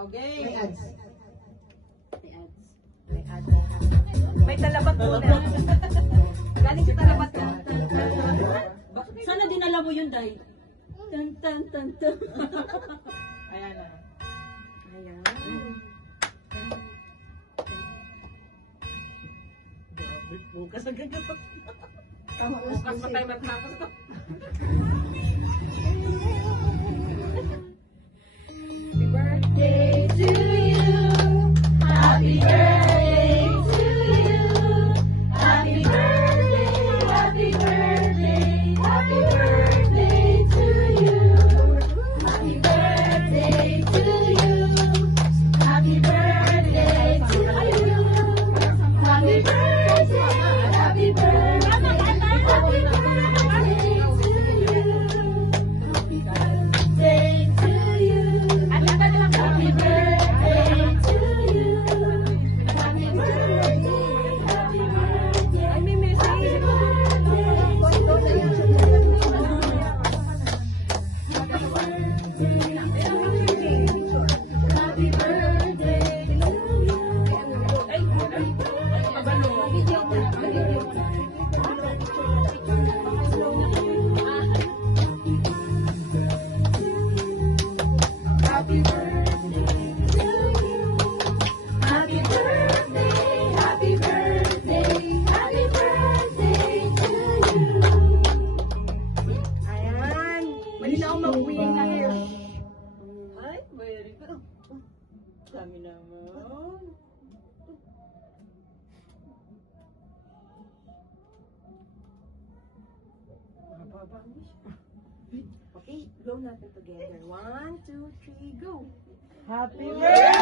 Okay. May ads. May ads. May ads. May talabat muna. Galing sa talabat ka. Sana dinala mo yun, Day. Tan tan tan tan. Ayan na. Ayan. Bukas ang gagatot. Tama na Bukas pa tayo matapos to. Happy birthday to you. Happy birthday to you. Happy birthday, happy birthday, happy birthday to you. Happy birthday to you. Happy birthday to you. Happy birthday, happy birthday, happy birthday to you. Happy birthday to you. Happy birthday to you. Happy birthday, happy birthday. Ay, may message. Happy birthday to you. Ay, Happy birthday to you. Happy birthday, happy birthday, happy birthday to you. ayan. Mali na ako mag-uwi na ngayon. Ay, very good. Dami naman. Okay, go natin together. 1, 2, 3, go. Happy birthday!